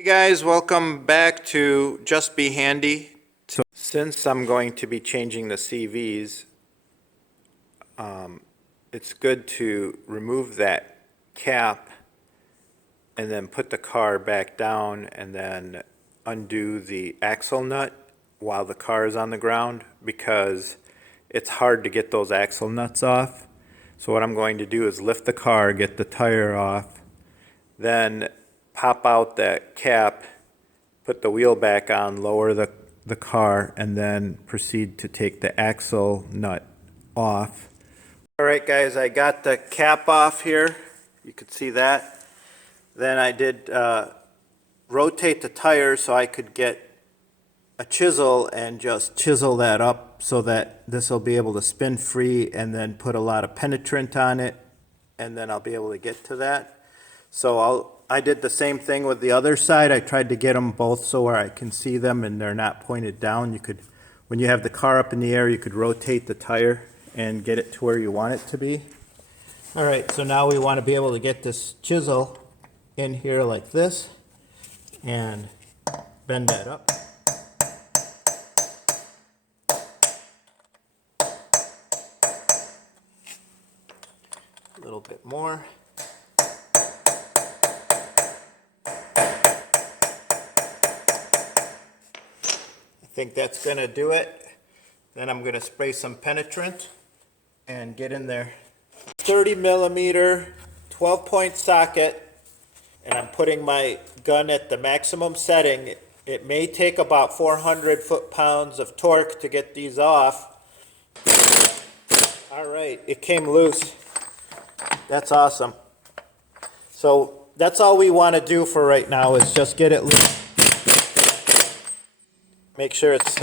Hey guys, welcome back to Just Be Handy. So since I'm going to be changing the CVs, it's good to remove that cap and then put the car back down and then undo the axle nut while the car is on the ground, because it's hard to get those axle nuts off. So what I'm going to do is lift the car, get the tire off, then pop out that cap, put the wheel back on, lower the car, and then proceed to take the axle nut off. All right guys, I got the cap off here. You can see that. Then I did rotate the tire so I could get a chisel and just chisel that up so that this will be able to spin free, and then put a lot of penetrant on it, and then I'll be able to get to that. So I did the same thing with the other side. I tried to get them both so where I can see them and they're not pointed down. You could, when you have the car up in the air, you could rotate the tire and get it to where you want it to be. All right, so now we want to be able to get this chisel in here like this and bend that up. A little bit more. I think that's going to do it. Then I'm going to spray some penetrant and get in there. 30 millimeter 12-point socket, and I'm putting my gun at the maximum setting. It may take about 400 foot-pounds of torque to get these off. All right, it came loose. That's awesome. So that's all we want to do for right now, is just get it loose. Make sure it's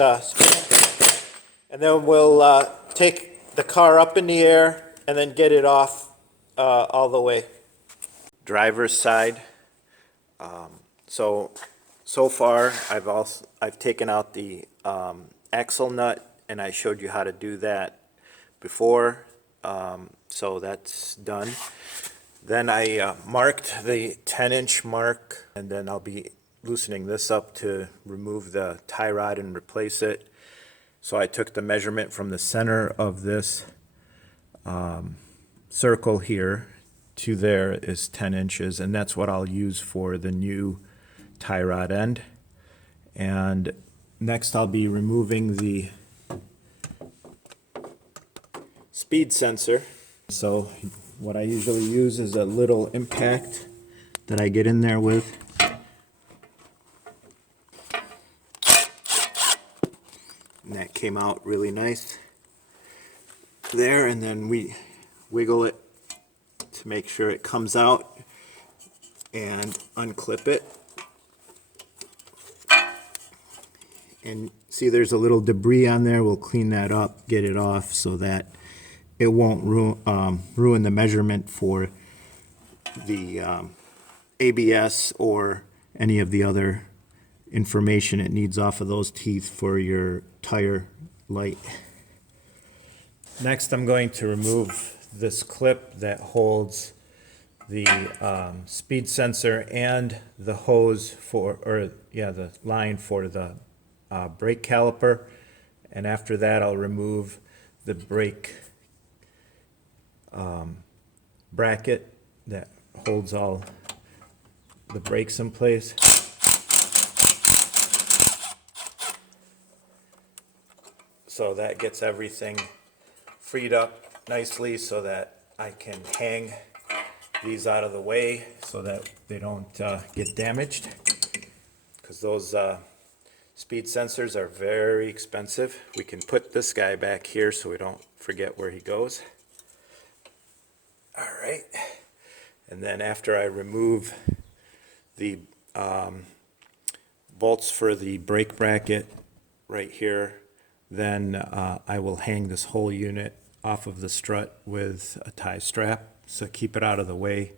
and then we'll take the car up in the air and then get it off all the way. Driver's side. So far I've taken out the axle nut, and I showed you how to do that before. So that's done. Then I marked the 10-inch mark, and then I'll be loosening this up to remove the tie rod and replace it. So I took the measurement from the center of this circle here to there is 10 inches, and that's what I'll use for the new tie rod end. And next I'll be removing the speed sensor. So what I usually use is a little impact that I get in there with. And that came out really nice there, and then we wiggle it to make sure it comes out and unclip it. And see, there's a little debris on there. We'll clean that up, get it off so that it won't ruin the measurement for the ABS or any of the other information it needs off of those teeth for your tire light. Next, I'm going to remove this clip that holds the speed sensor and the hose the line for the brake caliper. And after that, I'll remove the brake bracket that holds all the brakes in place. So that gets everything freed up nicely so that I can hang these out of the way so that they don't get damaged, because those speed sensors are very expensive. We can put this guy back here so we don't forget where he goes. All right, and then after I remove the bolts for the brake bracket right here, then I will hang this whole unit off of the strut with a tie strap, so keep it out of the way.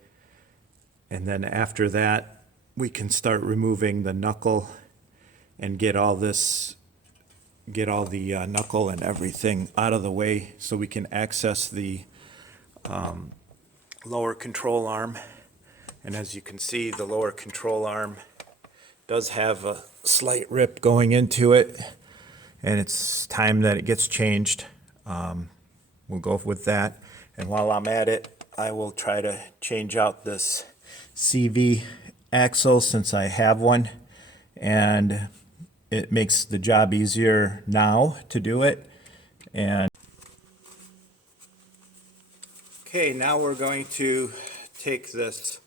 And then after that, we can start removing the knuckle and get all the knuckle and everything out of the way so we can access the lower control arm. And as you can see, the lower control arm does have a slight rip going into it, and it's time that it gets changed. We'll go with that. And while I'm at it, I will try to change out this CV axle since I have one, and it makes the job easier now to do it. And okay, now we're going to take this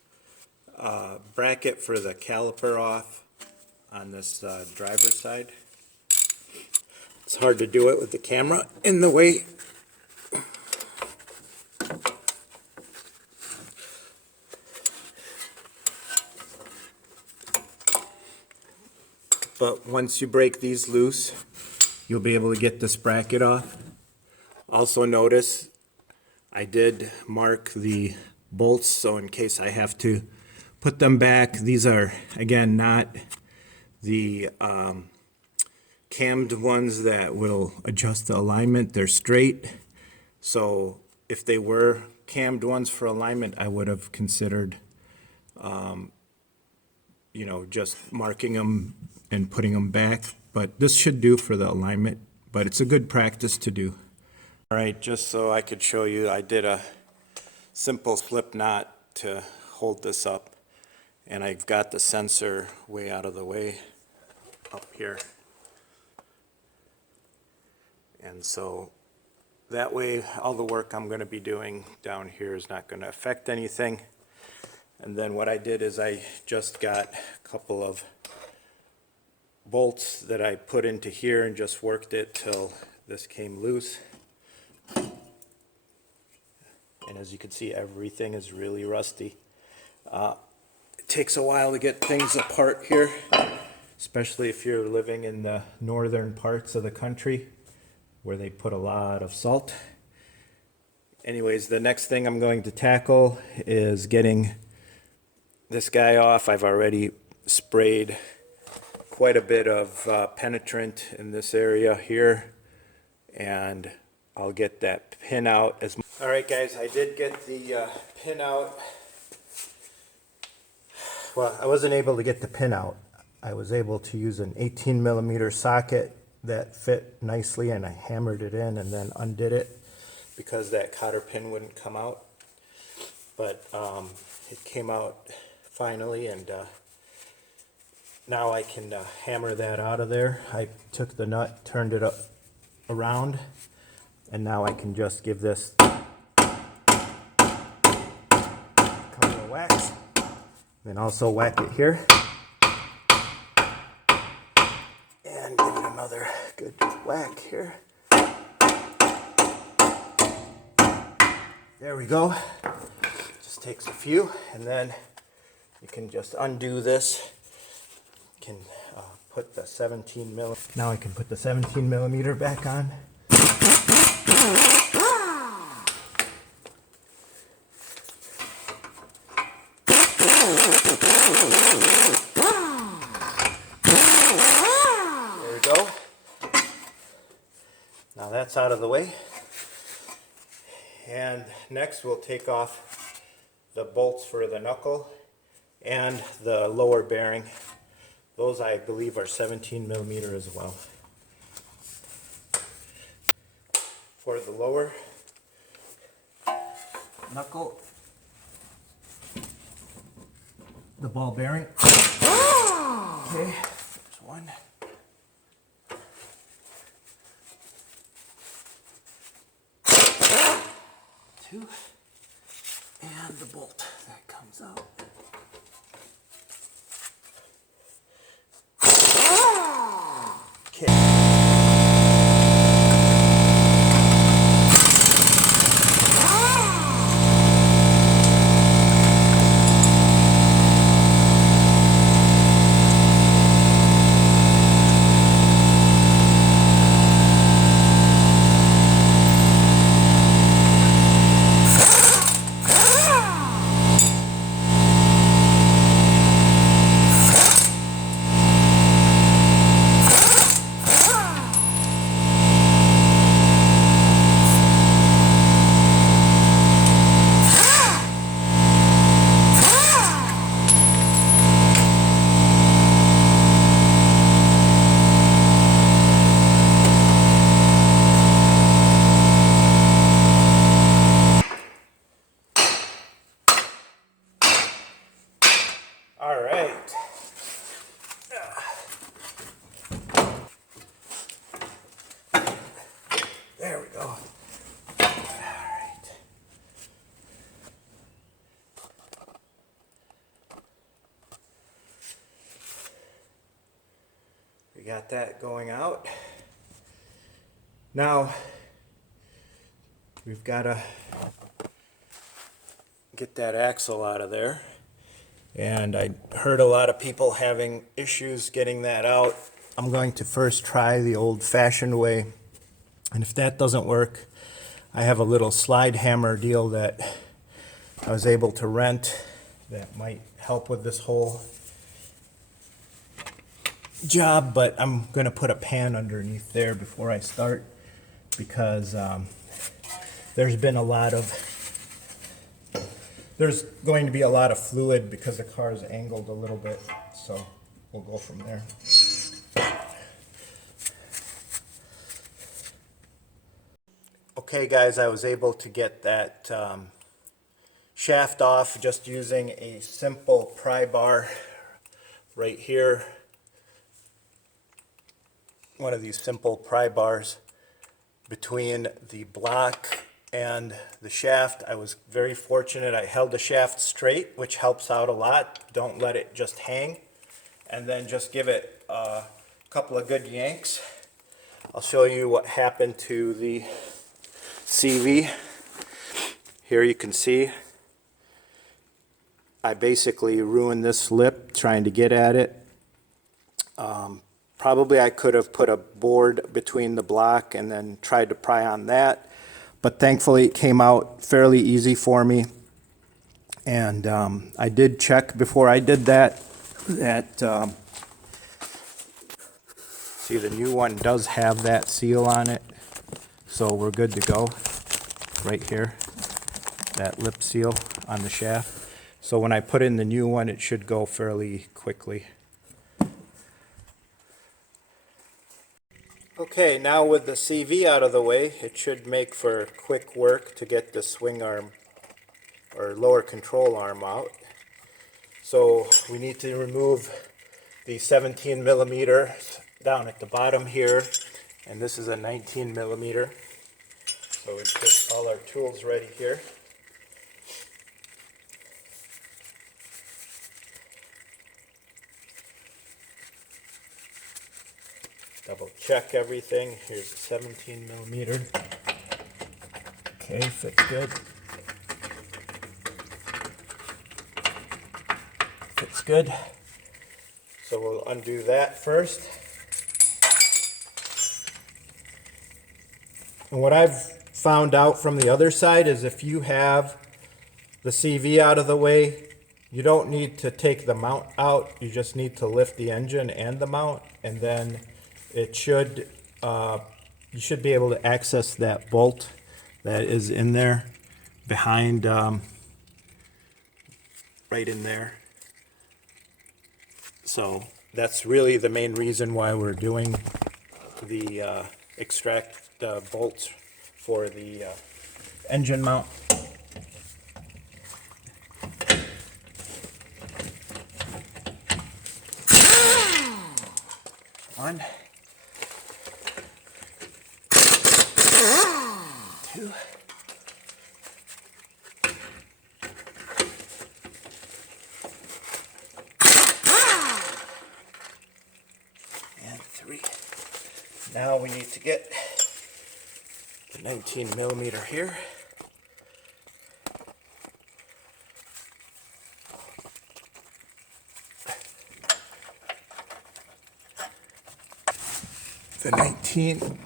bracket for the caliper off on this driver's side. It's hard to do it with the camera in the way. But once you break these loose, you'll be able to get this bracket off. Also notice I did mark the bolts, so in case I have to put them back, these are, again, not the cammed ones that will adjust the alignment. They're straight. So if they were cammed ones for alignment, I would have considered, you know, just marking them and putting them back. But this should do for the alignment, but it's a good practice to do. All right, just so I could show you, I did a simple slip knot to hold this up, and I've got the sensor way out of the way up here. And so that way all the work I'm going to be doing down here is not going to affect anything. And then what I did is I just got a couple of bolts that I put into here and just worked it till this came loose. And as you can see, everything is really rusty. It takes a while to get things apart here, especially if you're living in the northern parts of the country where they put a lot of salt. Anyways, the next thing I'm going to tackle is getting this guy off. I've already sprayed quite a bit of penetrant in this area here, and I'll get that pin out. All right, guys, I did get the pin out. Well, I wasn't able to get the pin out. I was able to use an 18mm socket that fit nicely, and I hammered it in and then undid it because that cotter pin wouldn't come out. But it came out finally, and now I can hammer that out of there. I took the nut, turned it up around, and now I can just give this a couple of whacks, then also whack it here and give it another good whack here. There we go. Just takes a few, and then you can just undo this. You can put the 17mm. Now I can put the 17mm back on. There we go. Now that's out of the way. And next we'll take off the bolts for the knuckle and the lower bearing. Those I believe are 17mm as well. For the lower knuckle, the ball bearing. Okay, there's one. Two. And the bolt that comes out. Okay. got that going out. Now we've got to get that axle out of there. And I heard a lot of people having issues getting that out. I'm going to first try the old-fashioned way. And if that doesn't work, I have a little slide hammer deal that I was able to rent that might help with this whole job, but I'm going to put a pan underneath there before I start because there's going to be a lot of fluid because the car is angled a little bit, so we'll go from there. Okay guys, I was able to get that shaft off just using a simple pry bar right here. One of these simple pry bars between the block and the shaft. I was very fortunate. I held the shaft straight, which helps out a lot. Don't let it just hang. And then just give it a couple of good yanks. I'll show you what happened to the CV. Here you can see I basically ruined this lip trying to get at it. Probably I could have put a board between the block and then tried to pry on that, but thankfully it came out fairly easy for me. And I did check before I did that see, the new one does have that seal on it, so we're good to go right here, that lip seal on the shaft. So when I put in the new one, it should go fairly quickly. Okay, now with the CV out of the way, it should make for quick work to get the swing arm or lower control arm out. So we need to remove the 17 millimeter down at the bottom here, and this is a 19 millimeter. So we put all our tools ready here. Double check everything. Here's a 17 millimeter. Okay, fits good. Fits good. So we'll undo that first. And what I've found out from the other side is if you have the CV out of the way, you don't need to take the mount out. You just need to lift the engine and the mount, and then it should, you should be able to access that bolt that is in there behind, right in there. So that's really the main reason why we're doing the extract bolts for the engine mount. One, two, and three. Now we need to get the 19 millimeter here. The 19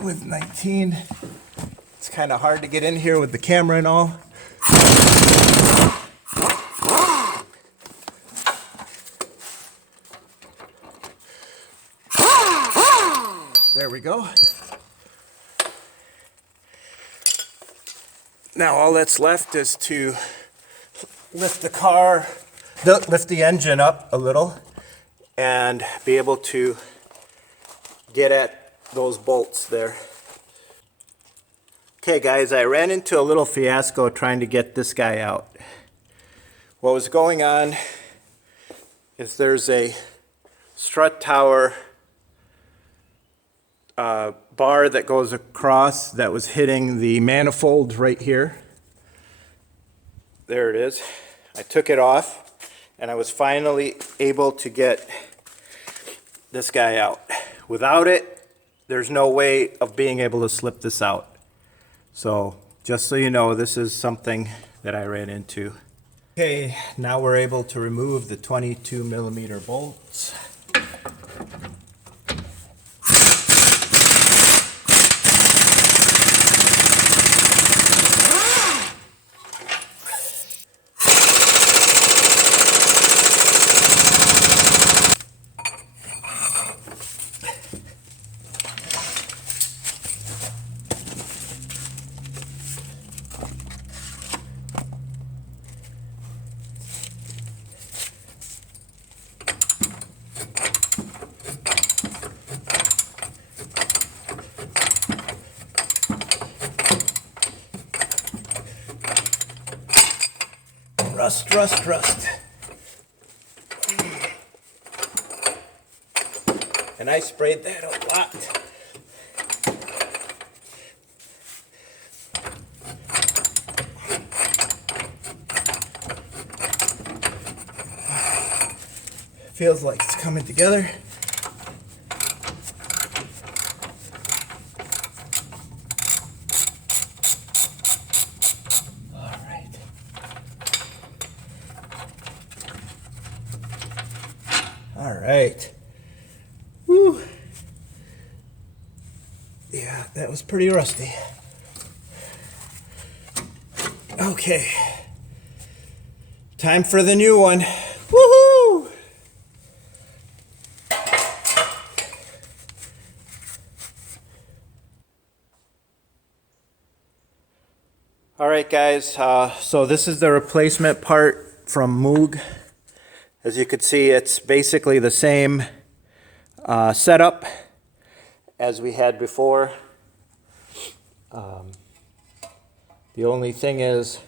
with 19. It's kind of hard to get in here with the camera and all. There we go. Now all that's left is to lift the car, lift the engine up a little and be able to get at those bolts there. Okay guys, I ran into a little fiasco trying to get this guy out. What was going on is there's a strut tower bar that goes across that was hitting the manifold right here. There it is. I took it off and I was finally able to get this guy out. Without it, there's no way of being able to slip this out. So just so you know, this is something that I ran into. Okay, now we're able to remove the 22mm bolts. Rust, rust, rust. And I sprayed that a lot. Feels like it's coming together. All right. Whew. Yeah, that was pretty rusty. Okay. Time for the new one. Woohoo! All right, guys. So this is the replacement part from MOOG. As you can see, it's basically the same setup as we had before. The only thing is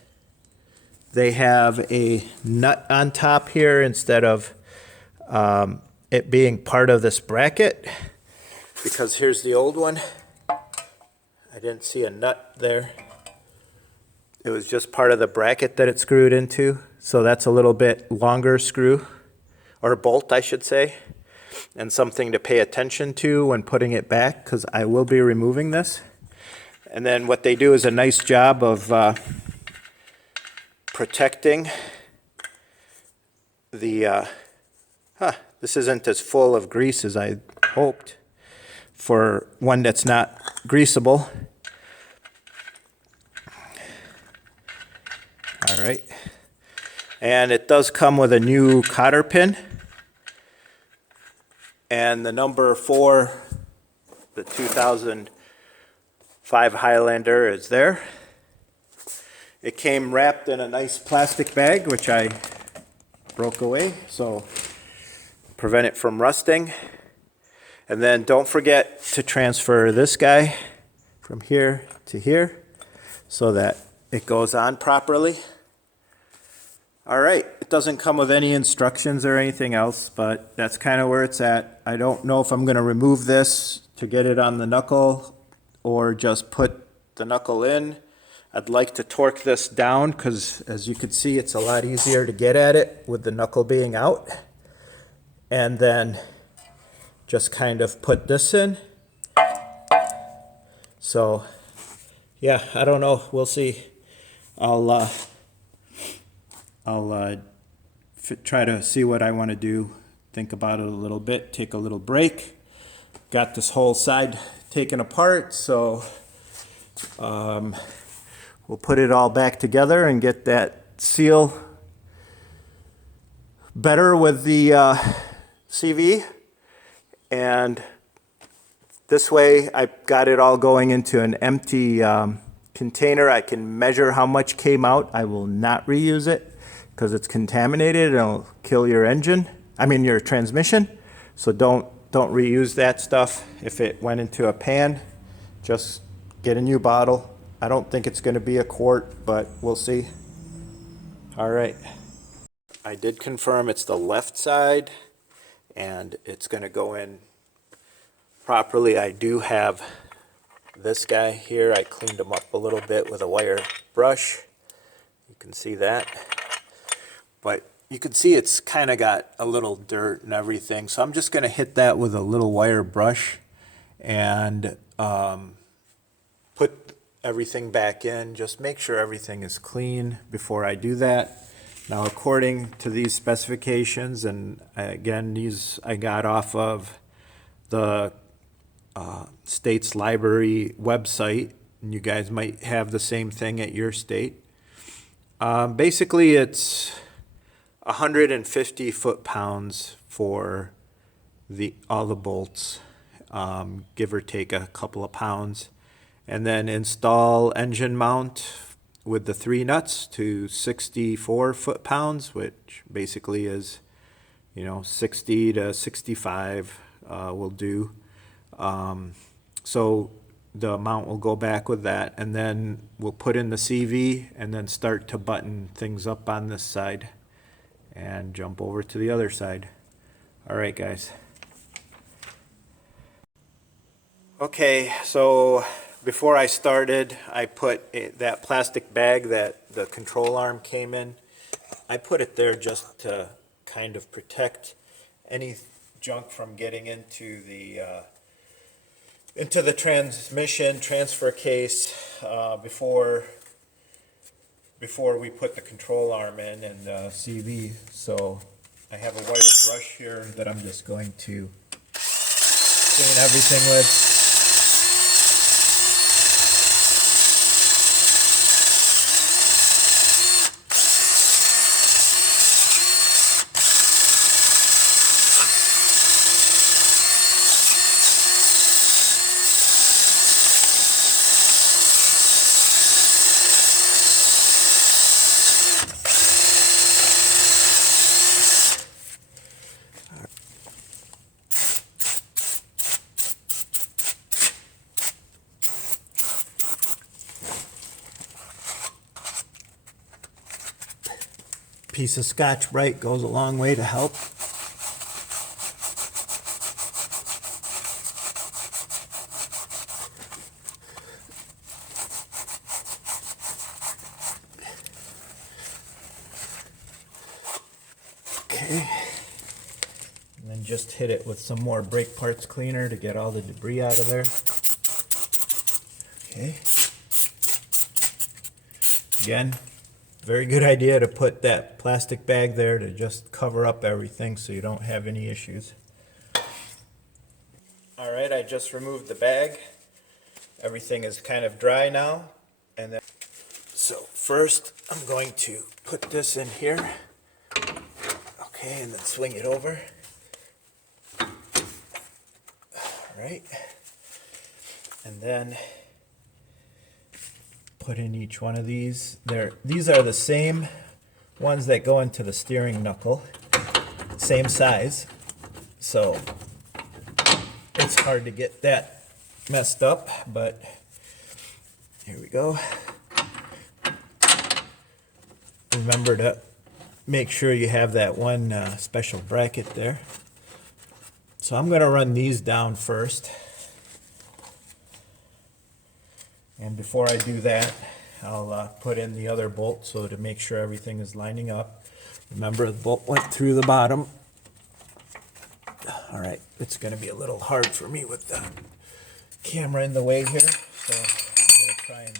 they have a nut on top here instead of it being part of this bracket, because here's the old one. I didn't see a nut there. It was just part of the bracket that it screwed into. So that's a little bit longer screw, or bolt I should say, and something to pay attention to when putting it back, because I will be removing this. And then what they do is a nice job of protecting the, this isn't as full of grease as I hoped for one that's not greasable. All right. And it does come with a new cotter pin. And the number for the 2005 Highlander is there. It came wrapped in a nice plastic bag, which I broke away, so prevent it from rusting. And then don't forget to transfer this guy from here to here so that it goes on properly. All right, it doesn't come with any instructions or anything else, but that's kind of where it's at. I don't know if I'm going to remove this to get it on the knuckle or just put the knuckle in. I'd like to torque this down because, as you can see, it's a lot easier to get at it with the knuckle being out. And then just kind of put this in. So, yeah, I don't know. We'll see. I'll try to see what I want to do, think about it a little bit, take a little break. Got this whole side taken apart, so we'll put it all back together and get that seal better with the CV. And this way I've got it all going into an empty container. I can measure how much came out. I will not reuse it because it's contaminated and it'll kill your engine. I mean your transmission. So don't reuse that stuff. If it went into a pan, just get a new bottle. I don't think it's going to be a quart, but we'll see. All right. I did confirm it's the left side and it's going to go in properly. I do have this guy here. I cleaned him up a little bit with a wire brush. You can see that. But you can see it's kind of got a little dirt and everything. So I'm just going to hit that with a little wire brush and put everything back in. Just make sure everything is clean before I do that. Now, according to these specifications, and again, these I got off of the state's library website, and you guys might have the same thing at your state. Basically, it's 150 foot-pounds for all the bolts, give or take a couple of pounds. And then install engine mount with the 3 nuts to 64 foot-pounds, which basically is, 60 to 65 will do. So the mount will go back with that, and then we'll put in the CV and then start to button things up on this side and jump over to the other side. All right, guys. Okay, so before I started, I put that plastic bag that the control arm came in. I put it there just to kind of protect any junk from getting into the transmission transfer case before we put the control arm in and the CV. So I have a wire brush here that I'm just going to clean everything with. Piece of Scotch-Brite goes a long way to help. Okay. And then just hit it with some more brake parts cleaner to get all the debris out of there. Okay. Again, very good idea to put that plastic bag there to just cover up everything so you don't have any issues. All right, I just removed the bag. Everything is kind of dry now. And then, so first I'm going to put this in here. Okay, and then swing it over. All right. And then put in each one of these. These are the same ones that go into the steering knuckle, same size, so it's hard to get that messed up, but here we go. Remember to make sure you have that one special bracket there. So I'm going to run these down first. And before I do that, I'll put in the other bolt so to make sure everything is lining up. Remember, the bolt went through the bottom. All right, it's going to be a little hard for me with the camera in the way here. So I'm going to try and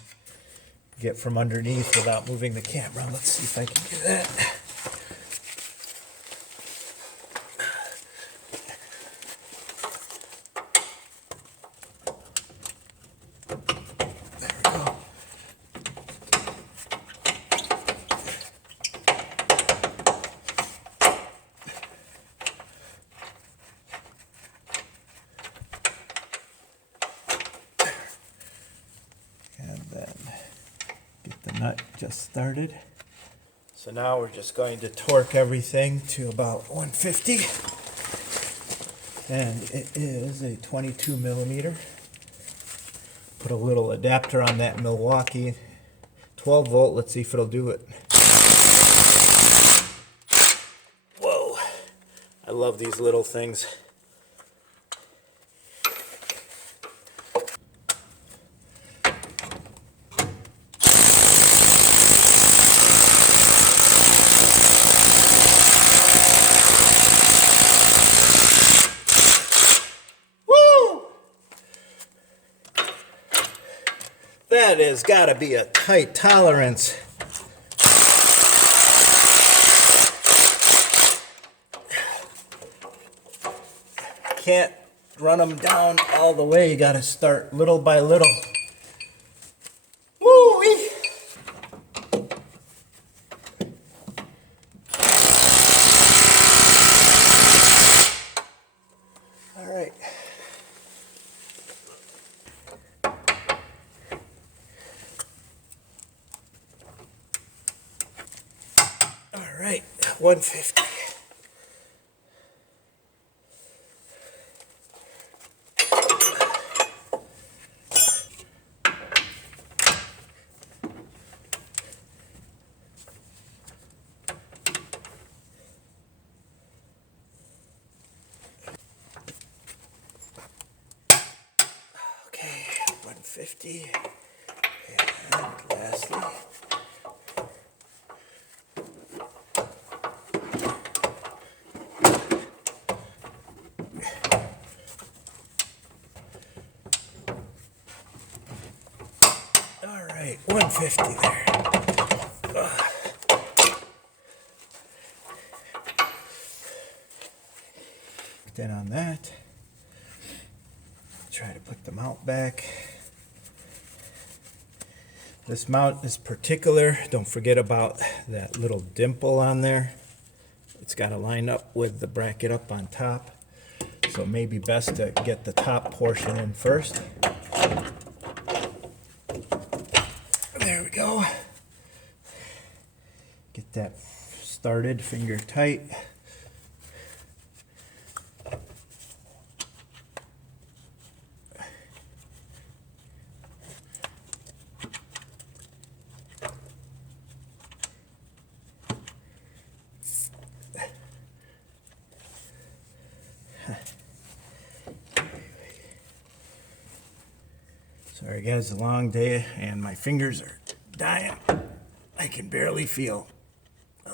get from underneath without moving the camera. Let's see if I can do that. Nut just started. So now we're just going to torque everything to about 150, and it is a 22 millimeter. Put a little adapter on that Milwaukee 12 volt. Let's see if it'll do it. Whoa, I love these little things. That has got to be a tight tolerance. Can't run them down all the way. You got to start little by little. Woo-wee! All right. All right, 150. Okay, 150. And lastly, all right, 150 there. Then on that, try to put the mount back. This mount is particular. Don't forget about that little dimple on there. It's got to line up with the bracket up on top. So it may be best to get the top portion in first. There we go. Get that started, finger tight. Sorry guys, a long day and my fingers are dying. I can barely feel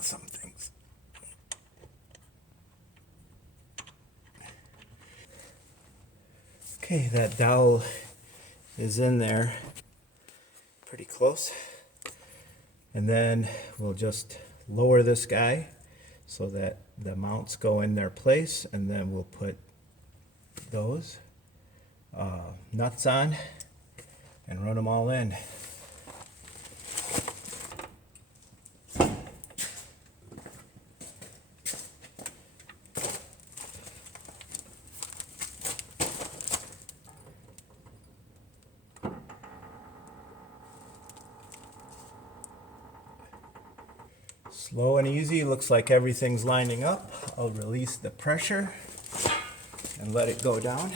some things. Okay, that dowel is in there pretty close. And then we'll just lower this guy so that the mounts go in their place, and then we'll put those nuts on and run them all in. Slow and easy, looks like everything's lining up. I'll release the pressure and let it go down.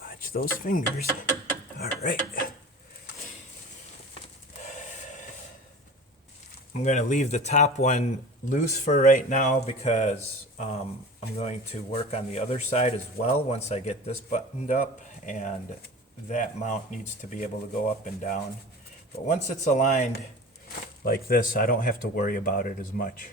Watch those fingers. All right. I'm going to leave the top one loose for right now because I'm going to work on the other side as well once I get this buttoned up, and that mount needs to be able to go up and down. But once it's aligned like this, I don't have to worry about it as much.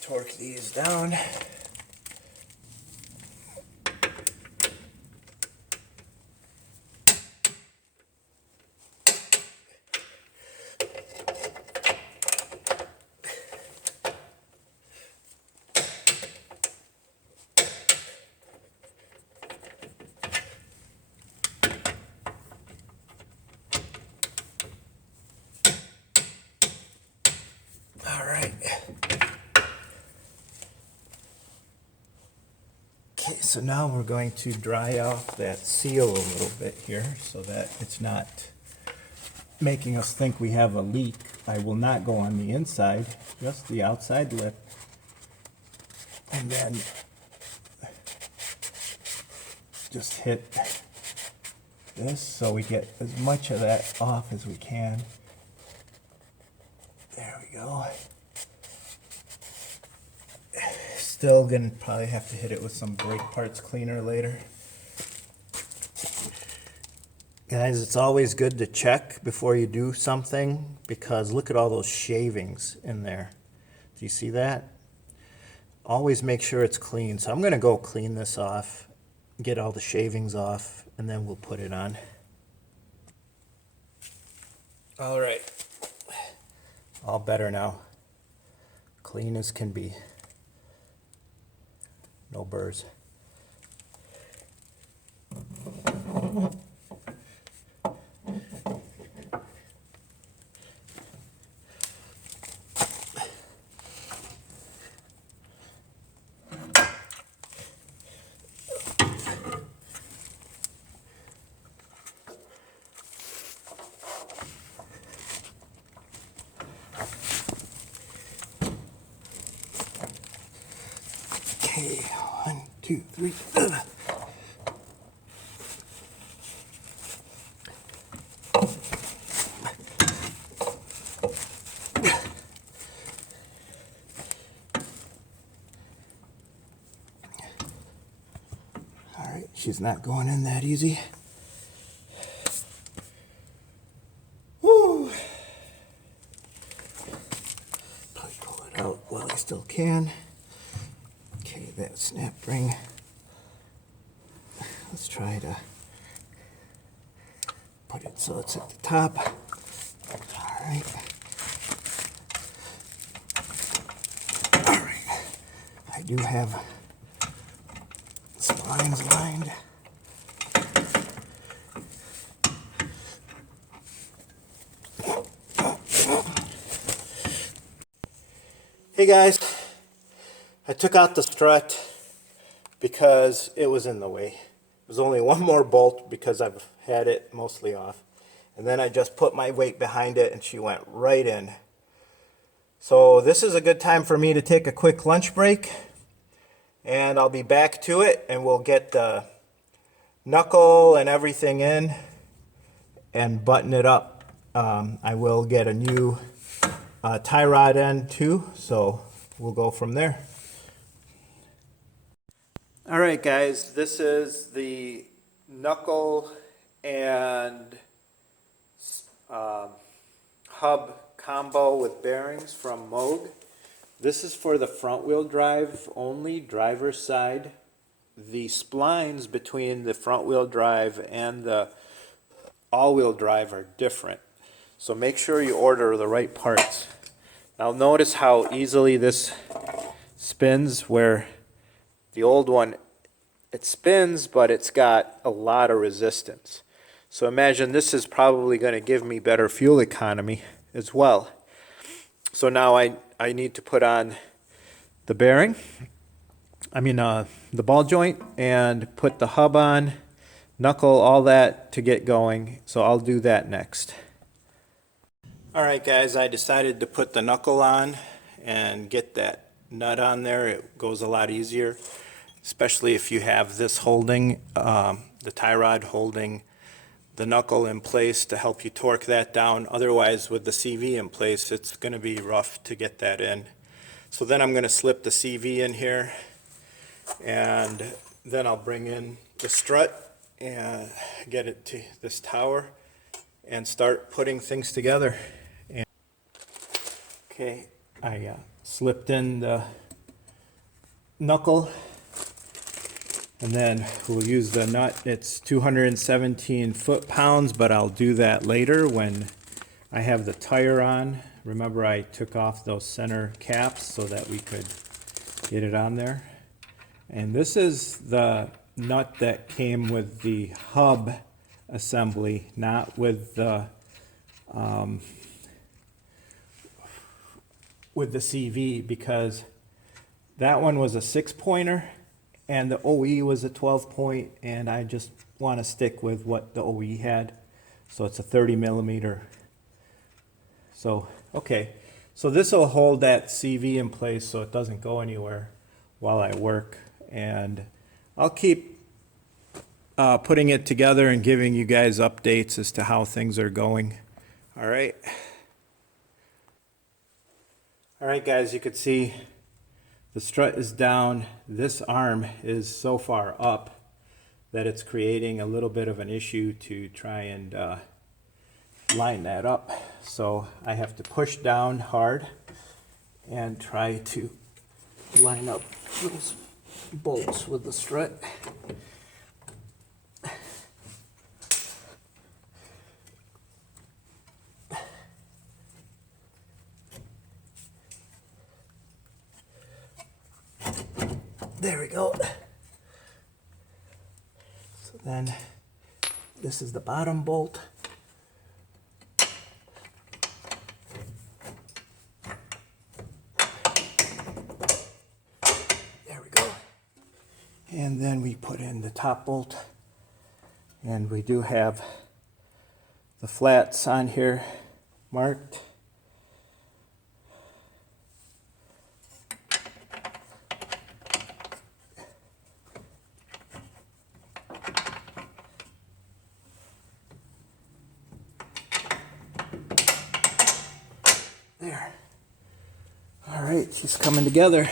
Torque these down. All right. Okay, so now we're going to dry off that seal a little bit here so that it's not making us think we have a leak. I will not go on the inside, just the outside lip. And then just hit this so we get as much of that off as we can. There we go. Still gonna probably have to hit it with some brake parts cleaner later. Guys, it's always good to check before you do something, because look at all those shavings in there. Do you see that? Always make sure it's clean. So I'm gonna go clean this off, get all the shavings off, and then we'll put it on. All right, all better now. Clean as can be. No burrs. Okay, 1, 2, 3. All right, she's not going in that easy. Woo! Probably pull it out while I still can. Okay, that snap ring. Let's try to put it so it's at the top. All right. All right. I do have splines lined. Hey guys. I took out the strut because it was in the way. There's only one more bolt because I've had it mostly off. And then I just put my weight behind it and she went right in. So this is a good time for me to take a quick lunch break. And I'll be back to it and we'll get the knuckle and everything in and button it up. I will get a new tie rod end too, so we'll go from there. All right, guys, this is the knuckle and hub combo with bearings from MOOG. This is for the front wheel drive only, driver's side. The splines between the front wheel drive and the all-wheel drive are different. So make sure you order the right parts. Now notice how easily this spins, where the old one, it spins, but it's got a lot of resistance. So imagine this is probably going to give me better fuel economy as well. So now I need to put on the bearing, the ball joint, and put the hub on, knuckle, all that to get going. So I'll do that next. All right, guys, I decided to put the knuckle on and get that nut on there. It goes a lot easier, especially if you have this holding, the tie rod holding the knuckle in place to help you torque that down. Otherwise, with the CV in place, it's going to be rough to get that in. So then I'm going to slip the CV in here, and then I'll bring in the strut and get it to this tower and start putting things together. Okay, I slipped in the knuckle, and then we'll use the nut. It's 217 foot-pounds, but I'll do that later when I have the tire on. Remember, I took off those center caps so that we could get it on there. And this is the nut that came with the hub assembly, not with the CV, because that one was a 6-pointer and the OE was a 12-point, and I just want to stick with what the OE had. So it's a 30 millimeter. So, okay. So this will hold that CV in place so it doesn't go anywhere while I work. And I'll keep putting it together and giving you guys updates as to how things are going. All right. All right, guys, you can see the strut is down. This arm is so far up that it's creating a little bit of an issue to try and line that up. So I have to push down hard and try to line up those bolts with the strut. There we go. So then this is the bottom bolt. There we go. And then we put in the top bolt. And we do have the flats on here marked. There. All right, she's coming together.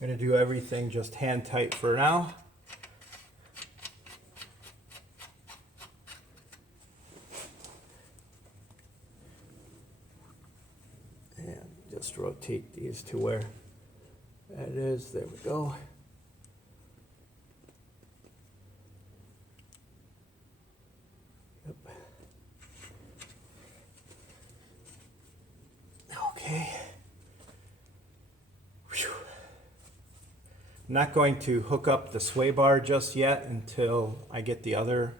I'm going to do everything just hand tight for now. And just rotate these to where that is. There we go. Yep. Okay. Whew. I'm not going to hook up the sway bar just yet until I get the other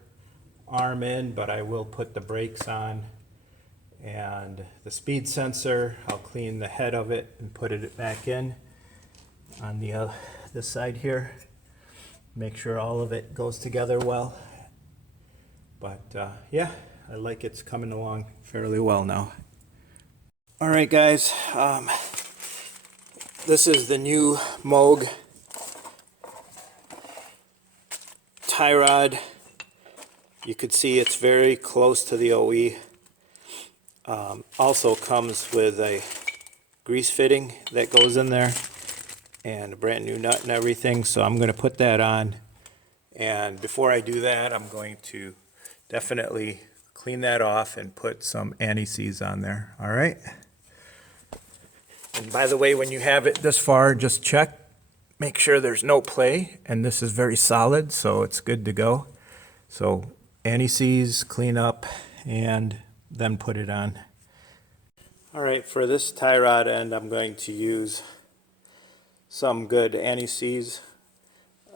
arm in, but I will put the brakes on and the speed sensor. I'll clean the head of it and put it back in on the this side here. Make sure all of it goes together well. But yeah, I like it's coming along fairly well now. All right, guys, this is the new MOOG tie rod. You could see it's very close to the OE. Also comes with a grease fitting that goes in there and a brand new nut and everything. So I'm going to put that on. And before I do that, I'm going to definitely clean that off and put some anti-seize on there. All right. And by the way, when you have it this far, just check. Make sure there's no play. And this is very solid, so it's good to go. So anti-seize, clean up, and then put it on. All right, for this tie rod end, I'm going to use some good anti-seize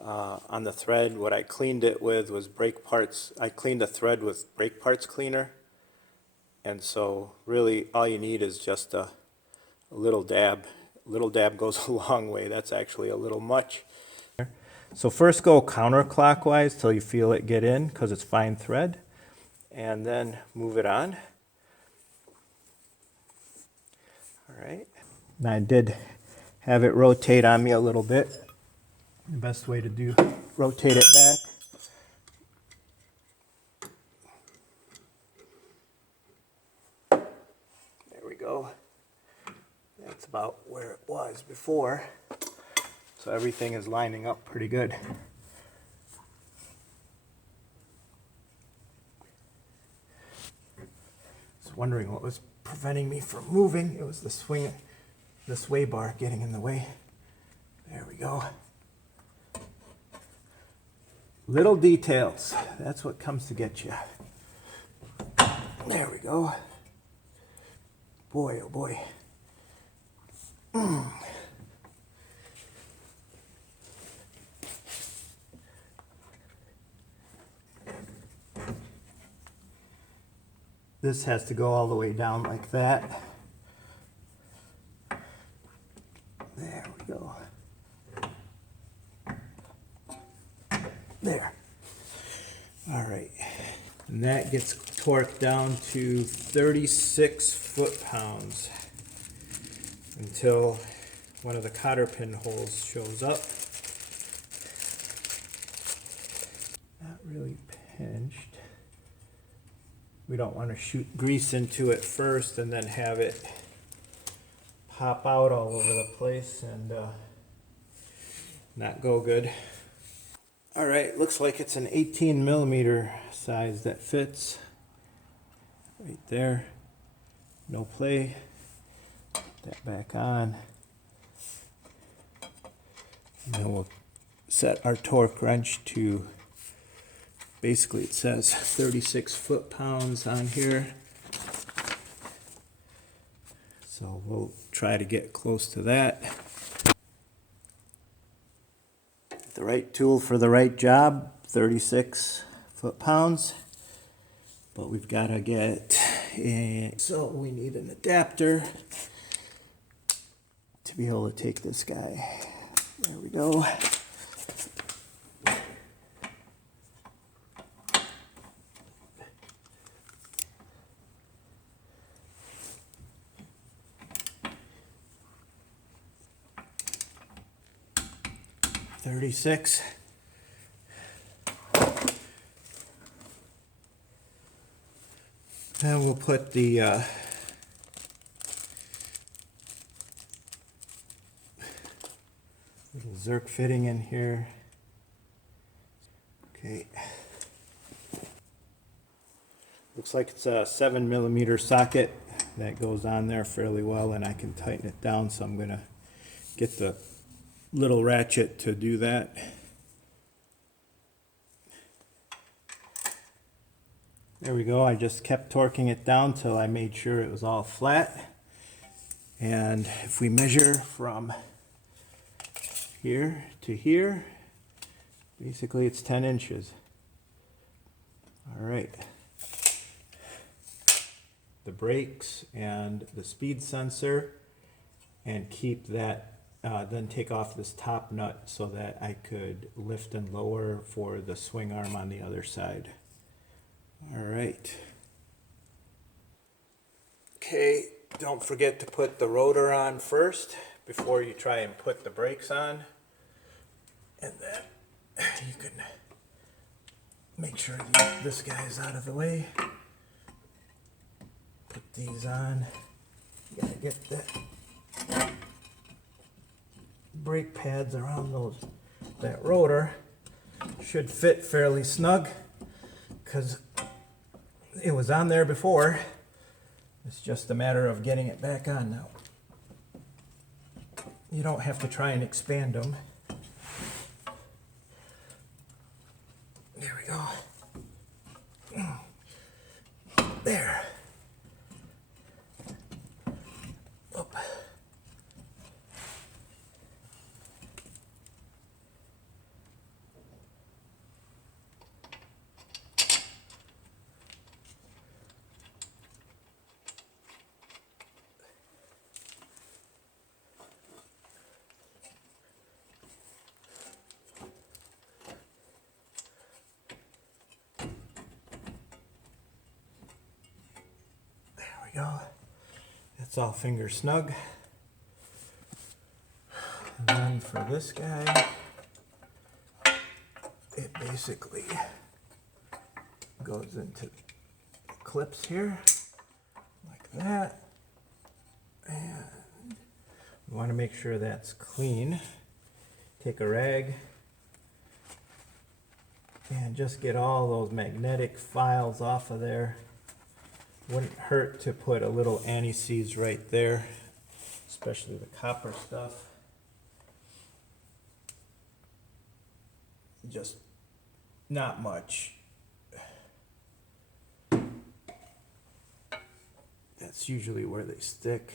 on the thread. What I cleaned it with was brake parts. I cleaned the thread with brake parts cleaner. And so really all you need is just a little dab. A little dab goes a long way. That's actually a little much. So first go counterclockwise till you feel it get in because it's fine thread. And then move it on. All right. Now I did have it rotate on me a little bit. The best way to do, rotate it back. There we go. That's about where it was before. So everything is lining up pretty good. I was wondering what was preventing me from moving. It was the sway bar getting in the way. There we go. Little details. That's what comes to get you. There we go. Boy, oh boy. This has to go all the way down like that. There we go. There. All right. And that gets torque down to 36 foot-pounds until one of the cotter pin holes shows up. Not really pinched. We don't want to shoot grease into it first and then have it pop out all over the place and not go good. All right, looks like it's an 18 millimeter size that fits right there. No play. Put that back on. And then we'll set our torque wrench to, basically it says 36 foot-pounds on here. So we'll try to get close to that. The right tool for the right job, 36 foot-pounds. But we've got to get a, so we need an adapter to be able to take this guy. There we go. $36. Then we'll put the little Zerk fitting in here. Okay. Looks like it's a 7 millimeter socket that goes on there fairly well, and I can tighten it down, so I'm going to get the little ratchet to do that. There we go. I just kept torquing it down till I made sure it was all flat. And if we measure from here to here, basically it's 10 inches. All right. The brakes and the speed sensor, and keep that, then take off this top nut so that I could lift and lower for the swing arm on the other side. All right. Okay, don't forget to put the rotor on first before you try and put the brakes on. And then you can make sure this guy is out of the way. Put these on. You gotta get that brake pads around that rotor. Should fit fairly snug because it was on there before. It's just a matter of getting it back on now. You don't have to try and expand them. There we go. There. Up. Go. That's all finger snug. And then for this guy, it basically goes into clips here, like that. And we want to make sure that's clean. Take a rag and just get all those magnetic files off of there. Wouldn't hurt to put a little anti-seize right there, especially the copper stuff. Just not much. That's usually where they stick.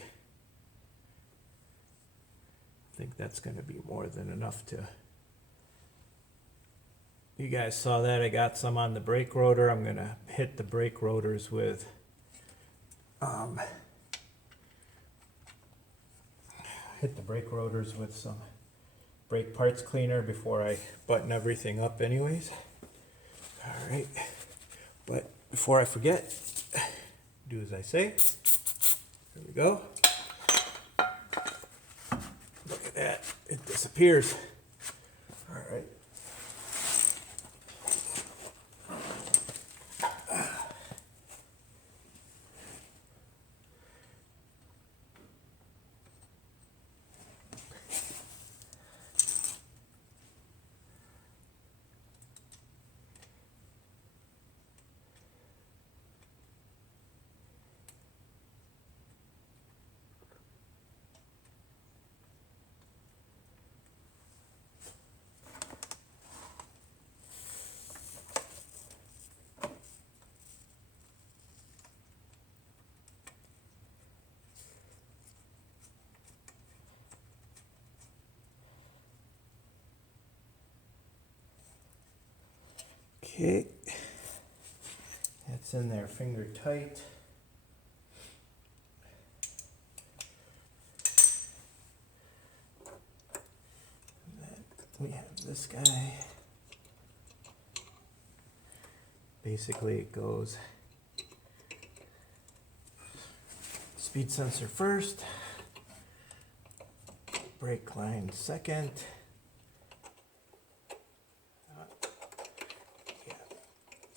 I think that's going to be more than enough to... You guys saw that I got some on the brake rotor. I'm going to hit the brake rotors with some brake parts cleaner before I button everything up anyways. All right, but before I forget, do as I say. There we go. Look at that, it disappears. All right. Okay, that's in there, finger tight. And then we have this guy. Basically it goes speed sensor first, brake line second.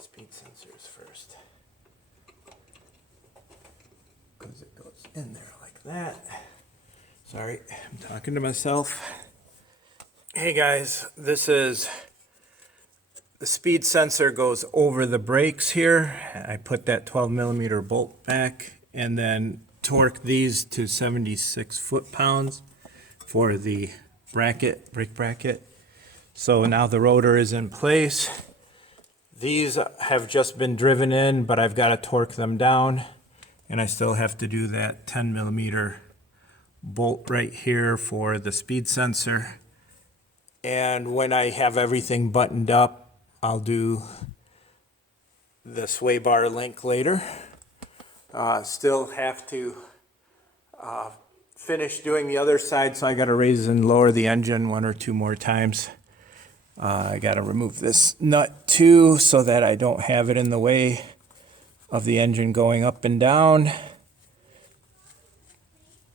Speed sensors first, because it goes in there like that. Sorry, I'm talking to myself. Hey guys, this is the speed sensor goes over the brakes here. I put that 12mm bolt back and then torque these to 76 foot-pounds for the bracket, brake bracket. So now the rotor is in place. These have just been driven in, but I've got to torque them down, and I still have to do that 10mm bolt right here for the speed sensor. And when I have everything buttoned up, I'll do the sway bar link later. Still have to finish doing the other side, so I got to raise and lower the engine 1 or 2 more times. I got to remove this nut too so that I don't have it in the way of the engine going up and down.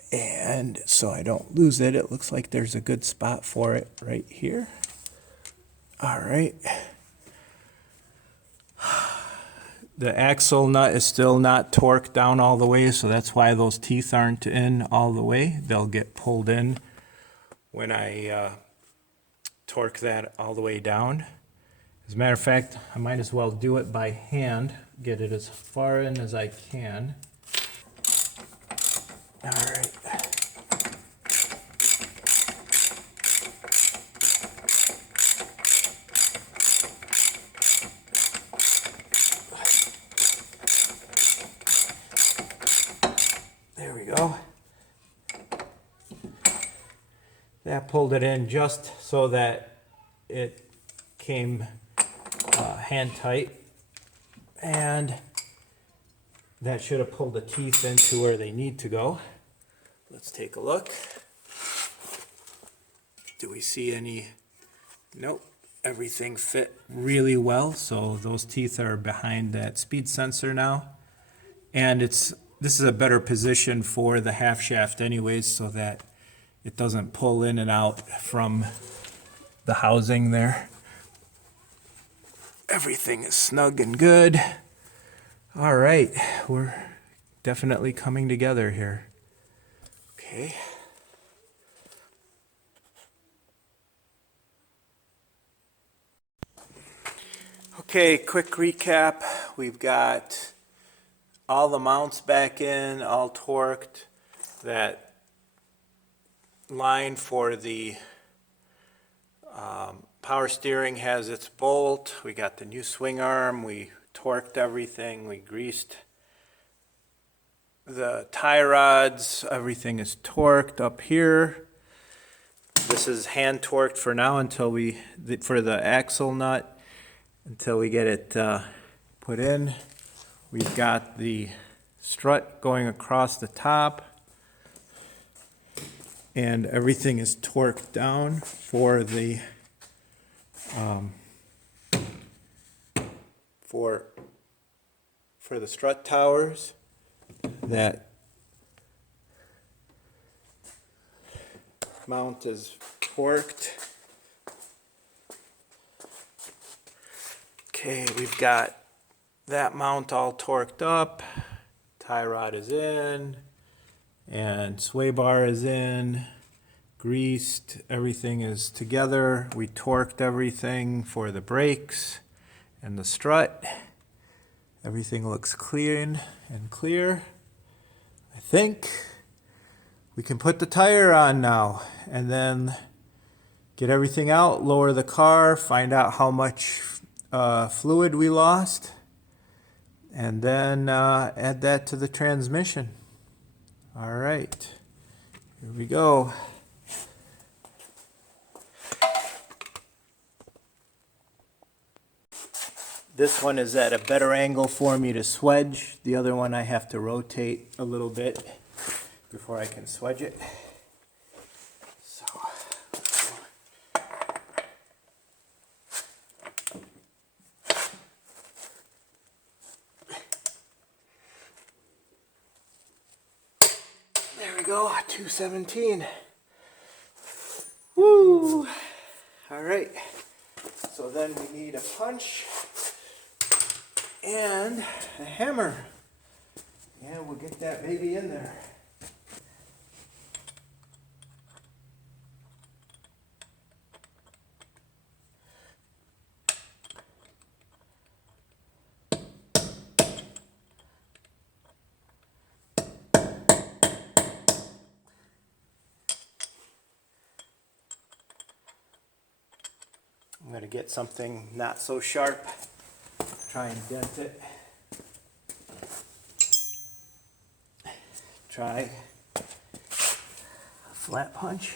And so I don't lose it. It looks like there's a good spot for it right here. All right. The axle nut is still not torqued down all the way, so that's why those teeth aren't in all the way. They'll get pulled in when I torque that all the way down. As a matter of fact, I might as well do it by hand, get it as far in as I can. All right. There we go. That pulled it in just so that it came hand tight, and that should have pulled the teeth into where they need to go. Let's take a look. Do we see any? Nope. Everything fit really well, so those teeth are behind that speed sensor now, and this is a better position for the half shaft anyways, so that it doesn't pull in and out from the housing there. Everything is snug and good. All right, we're definitely coming together here. Okay. Okay, quick recap. We've got all the mounts back in, all torqued. That line for the power steering has its bolt. We got the new swing arm. We torqued everything. We greased the tie rods. Everything is torqued up here. This is hand torqued for now until for the axle nut, until we get it put in. We've got the strut going across the top, and everything is torqued down for the for the strut towers that mount is torqued. Okay, we've got that mount all torqued up, tie rod is in, and sway bar is in, greased, everything is together. We torqued everything for the brakes and the strut. Everything looks clean and clear. I think we can put the tire on now and then get everything out, lower the car, find out how much fluid we lost, and then add that to the transmission. All right, here we go. This one is at a better angle for me to swedge. The other one I have to rotate a little bit before I can swedge it. So, there we go, 217. Woo! All right, so then we need a punch and a hammer. And we'll get that baby in there. I'm going to get something not so sharp, try and dent it. Try a flat punch.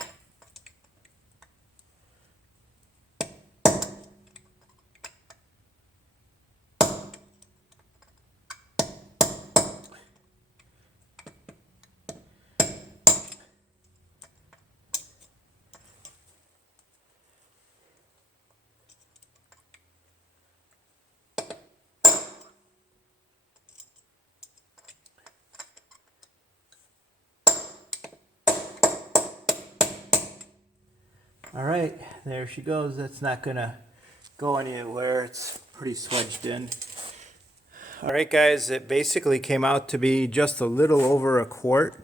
All right, there she goes. That's not gonna go anywhere. It's pretty swedged in. All right, guys, it basically came out to be just a little over a quart.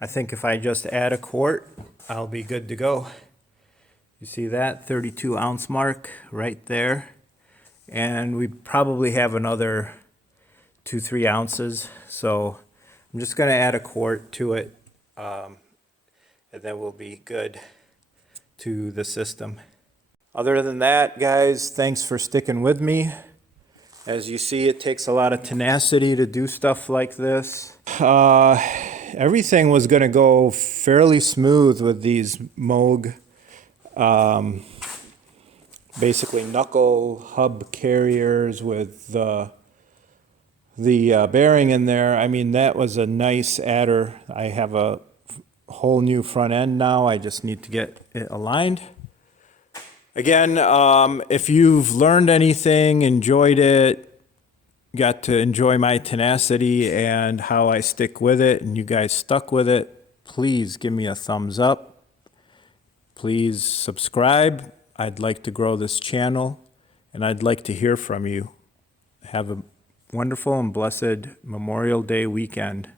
I think if I just add a quart, I'll be good to go. You see that 32 ounce mark right there. And we probably have another 2-3 ounces. So I'm just gonna add a quart to it, and then we'll be good to the system. Other than that, guys, thanks for sticking with me. As you see, it takes a lot of tenacity to do stuff like this. Everything was going to go fairly smooth with these MOOG, basically knuckle hub carriers with the bearing in there. I mean, that was a nice adder. I have a whole new front end now. I just need to get it aligned. Again, if you've learned anything, enjoyed it, got to enjoy my tenacity and how I stick with it, and you guys stuck with it, please give me a thumbs up. Please subscribe. I'd like to grow this channel, and I'd like to hear from you. Have a wonderful and blessed Memorial Day weekend.